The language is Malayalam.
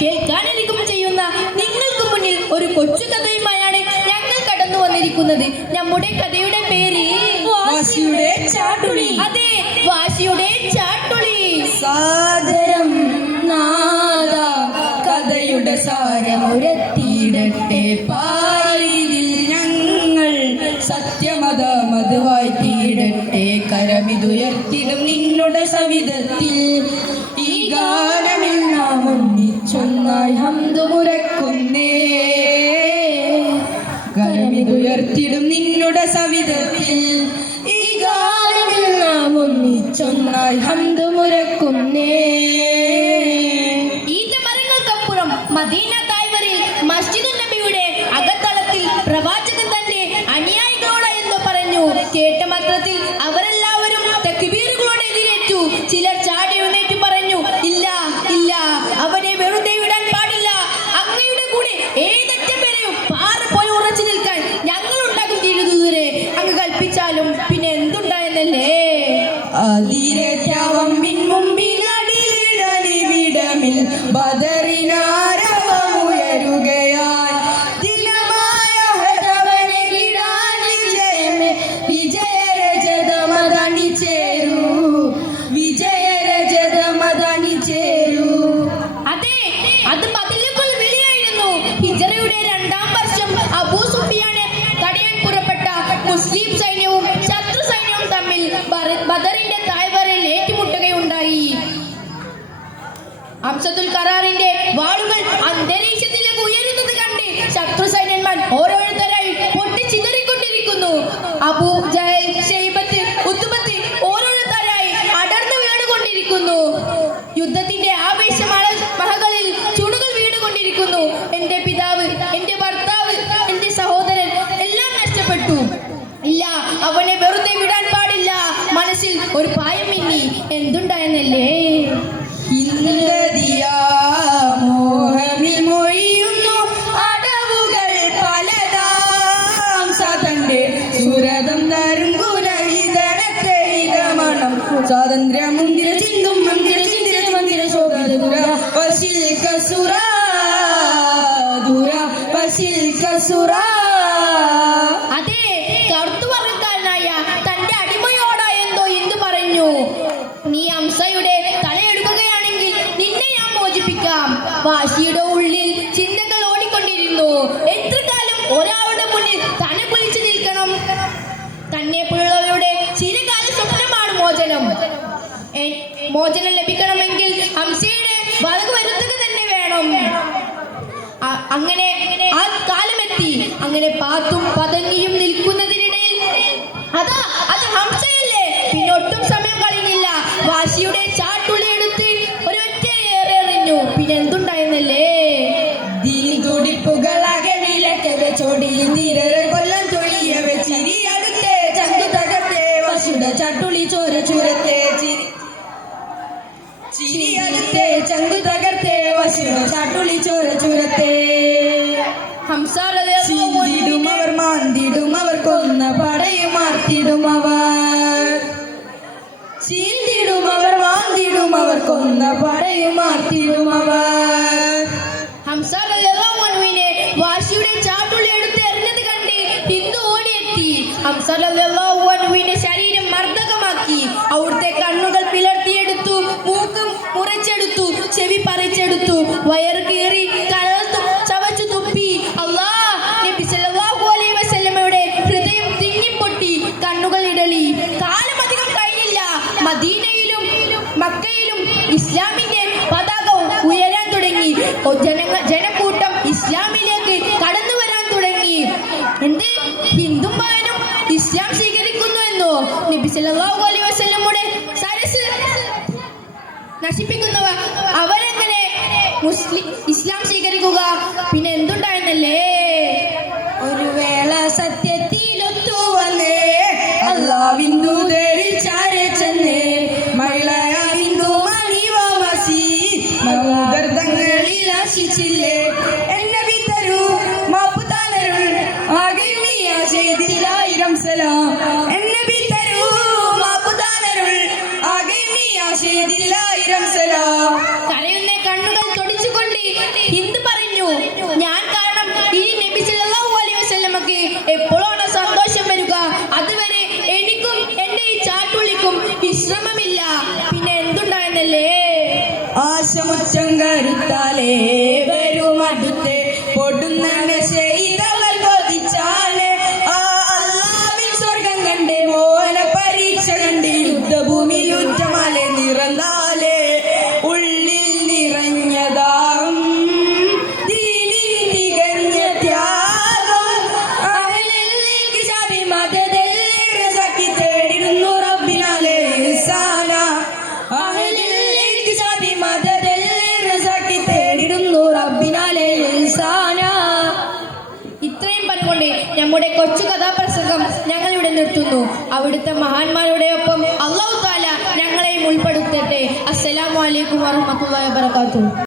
കേൾക്കാനിരിക്കും ചെയ്യുന്ന നിങ്ങൾക്ക് മുന്നിൽ ഒരു കൊച്ചു കഥയുമായാണ് ഞങ്ങൾ കടന്നു വന്നിരിക്കുന്നത്. നമ്മുടെ കഥയുടെ പേര് വാശിയുടെ ചാട്ടുളി. അതെ, വാശിയുടെ ചാട്ടുളി. സാദരം നാദ കഥയുടെ സാരമുരത്തിയിടട്ടെ പാരിതിൽ ഞങ്ങൾ സത്യമത മധുവായി തീടട്ടെ. കരമിതുയർത്തിടും നിന്നുടെ സവിധത്തിൽ ഈ ഗാനമിൽ നാം ഒന്നിച്ചൊന്നായി ഹംദ് മുരക്കുന്നേ. കരമിതുയർത്തിടും നിന്നുടെ സവിധത്തിൽ ഈ ഗാനമിൽ നാം ഒന്നിച്ചൊന്നായി ഹംദ് മുരക്കുന്നേ. ഈത്തമരങ്ങൾക്കപ്പുറം മദീന തായ്വരയിൽ മസ്ജിദുൻ നബിയുടെ അകത്തളത്തിൽ പ്രവാചകൻ തന്റെ അനുയായികളോട് എന്ന് പറഞ്ഞു. കേട്ട മാത്രത്തിൽ അവരെല്ലാവരും തക്ബീറുകളോടെ എതിരേറ്റു. ചിലർ ചാടി എഴുന്നേറ്റ് പറഞ്ഞു, ഇല്ല ഇല്ല, അവനെ വെറുതെ വിടാൻ പാടില്ല. അങ്ങയുടെ കൂടെ ഏതറ്റം വരെയും പാറ പോലെ ഉറച്ചു നിൽക്കാൻ ഞങ്ങൾ ഉണ്ടാകും തിരുദൂരെ. അങ്ങ് കൽപ്പിച്ചാലും പിന്നെ എന്തുണ്ടായെന്നല്ലേ. അതിരറ്റവമ്പിൻ മുമ്പിലടിയിടലിവിടമിൽ ബദറിനാരവമുയരുകയായി ദിനമായ ഹതവനെ കിടാൻ വിജയമേ വിജയരജതമതണി ചേരൂ. വിജയരജതമതണി ചേരൂ. അതെ, അത് ബദലുകൾ വിളിയായിരുന്നു. ഹിജ്റയുടെ 2-ാം വർഷം അബൂ സുഫിയാനെ തടയാൻ പുറപ്പെട്ട മുസ്ലിം സൈന്യവും ശത്രു സൈന്യവും തമ്മിൽ ബദറിന്റെ താഴ്വരയിൽ ഏറ്റുമുട്ടുകയുണ്ടായി. ഹംസത്തുൽ ഖറാറിന്റെ വാളുകൾ അന്തരീക്ഷത്തിലേക്ക് ഉയരുന്നത് കണ്ട് ശത്രു സൈന്യന്മാർ ഓരോരുത്തരായി പൊട്ടിച്ചിതറിക്കൊണ്ടിരിക്കുന്നു. അബൂ ജഹൽ, ശൈബത്ത്, ഉത്ബത്ത് ഓരോരുത്തരായി അടർന്നു വീണുകൊണ്ടിരിക്കുന്നു. യുദ്ധത്തിന്റെ ആവേശമഹകളിൽ ചുടുകൾ വീണുകൊണ്ടിരിക്കുന്നു. എന്റെ പിതാവ്, എന്റെ ഭർത്താവ്, എന്റെ സഹോദരൻ എല്ലാം നഷ്ടപ്പെട്ടു. ഇല്ല, അവനെ വെറുതെ വിടാൻ പാടില്ല. മനസ്സിൽ ഒരു പായം മിന്നി. എന്തുണ്ടായെന്നല്ലേ. ഇന്നതിയാ മോഹമിൽ മൊഴിയുന്നു അടവുകൾ പലതാം. സതന്റെ സുരതം തരുങ്കുലവിതനത്തെ ഗമനം സ്വാതന്ത്ര്യ മുന്തിര ചിന്തും മന്ദിര ചിന്തിര മന്ദിര ശോഭിത വശിൽ കസുര ദുര വശിൽ കസുര. അതെ, കറുത്തുവർഗക്കാരനായ തന്റെ അടിമയോടാ എന്തോ എന്തു പറഞ്ഞു. നീ ഹംസയുടെ തലയെടുക്കുകയാണെങ്കിൽ നിന്നെ ഞാൻ മോചിപ്പിക്കാം. വാശിയുടെ ഉള്ളിൽ ചിന്തകൾ ഓടിക്കൊണ്ടിരുന്നു. എത്ര കാലം ഒരാളുടെ മുന്നിൽ തല കുലിച്ചു നിൽക്കണം. തന്നെ പോലുള്ളവരുടെ ചിരകാല സ്വപ്നമാണ് മോചനം. മോചനം ലഭിക്കണമെങ്കിൽ ഹംസയുടെ വലതു വരുത്തുക തന്നെ വേണം. അങ്ങനെ ആ കാലമെത്തി. അങ്ങനെ പാത്തും പതങ്ങിയും നിൽക്കുന്നതിനിടയിൽ അതാ, അത് ഹംസയല്ലേ. പിന്നൊട്ടും സമയം കളയുന്നില്ല. വാശിയുടെ ചാട്ടുളി എടുത്ത് ഒരൊറ്റ എറിഞ്ഞു. പിന്നെ എന്തുണ്ടായെന്നല്ലേ. തുടിപ്പുകളാകെ വിലക്കവ ചോടിയിൽ തീരരെ കൊല്ലം തൊഴിയവ ചിരി അടുത്തേ ചങ്കു തകർത്തേ വശുടെ ചട്ടുളി ചോര ചുരത്തേ ചിരി അടുത്തേ ചങ്കു തകർത്തേ വശുടെ ചട്ടുളി ചോര ചുരത്തേ. ചിന്തിടും അവർ, മാന്തിടും അവർ, കൊന്ന പടയും മാർത്തിടും അവർ. ചിന്തിടും അവർ, മാന്തിടും അവർ, കൊന്ന പടയും മാർത്തിടും അവർ. ഹംസ റളിയല്ലാഹു അൻഹുവിനെ വാശിയുടെ ചാട്ടുളി എടുത്ത് എറിഞ്ഞത് കണ്ട് ഹിന്ദു ഓടിയെത്തി. ഹംസ റളിയല്ലാഹു അൻഹുവിന്റെ ശരീരം മർദ്ദകമാക്കി. അവിടുത്തെ കണ്ണുകൾ പിളർത്തിയെടുത്തു, മൂക്ക് മുറിച്ചെടുത്തു, ചെവി പറിച്ചെടുത്തു, വയറ് കീറി, കലർത്തു, ചവച്ചു തുപ്പി. അല്ലാഹ്, നബി സല്ലല്ലാഹു അലൈഹി വസല്ലമയുടെ ഹൃദയം തിങ്ങിപ്പൊട്ടി, കണ്ണുകൾ ഇടലി. കാലമധികം കഴിഞ്ഞില്ല. മദീനയിലും മക്കയിലും ഇസ്ലാമിന്റെ പതാക ഉയരാൻ തുടങ്ങി. ജനക്കൂട്ടം ഇസ്ലാമിലേക്ക് കടന്നു വരാൻ തുടങ്ങി. എന്ത്, ഹിന്ദുമാരും ഇസ്ലാം സ്വീകരിക്കുന്നു എന്നോ. നബി സല്ലല്ലാഹു അലൈഹി വസല്ലമയുടെ സരസ് നശിപ്പിക്കുന്നവ അവരെങ്ങനെ ഇസ്ലാം സ്വീകരിക്കുക. പിന്നെ എന്തുണ്ടായെന്നല്ലേ. ഒരു വേള സത്യത്തിലൊത്തു വന്നേ അല്ലാഹുവിൻ ദൂതരിൽ ചാരെ ചെന്നേ. മൈളയ ഹിന്ദു മണിവാസി മൗദർദങ്ങളിൽ ആശിച്ചില്ലേ. എന്നെ വിതരൂ മാപ്പു താനരുൾ ആകെ നീയ ചെയ്തില്ല 1000 സലാം. എന്നെ വിതരൂ മാപ്പു താനരുൾ ആകെ നീയ ചെയ്തില്ല 1000 സലാം. കരയുന്ന കണ്ണുകൾ തുടച്ചുകൊണ്ട് ആകാശമുറ്റം കരുത്താലേ വരും അടുത്ത് പൊടുന്ന ചെയ്തവർ കൊതിച്ചാലേ ആ അല്ലാവിൻ സ്വർഗം കണ്ട് മോന പരീക്ഷ കണ്ട് യുദ്ധഭൂമി യുദ്ധമാലെ നിറന്നാലേ ഉള്ളിൽ നിറഞ്ഞതാറും ദീനിൻ തികഞ്ഞ ത്യാഗം അഹ്ലിൽ ജാതി മദദിൽ റസക്കി തേടിടുന്നു റബ്ബിനാലെ ഇഹ്സാന അഹ്ലിൽ ജാതി മദദിൽ റസക്കി തേടിടുന്നു റബ്ബിനാലെ ഇഹ്സാന. ഇത്രയും പറഞ്ഞുകൊണ്ട് നമ്മുടെ കൊച്ചു കഥാപ്രസംഗം ഞങ്ങൾ ഇവിടെ നിർത്തുന്നു. അവിടുത്തെ മഹാന്മാരുടെ ഒപ്പം അല്ലാഹു തആല ഞങ്ങളെയും ഉൾപ്പെടുത്തട്ടെ. അസ്സലാമു അലൈക്കും വറഹ്മത്തുള്ളാഹി വബറകാതുഹു.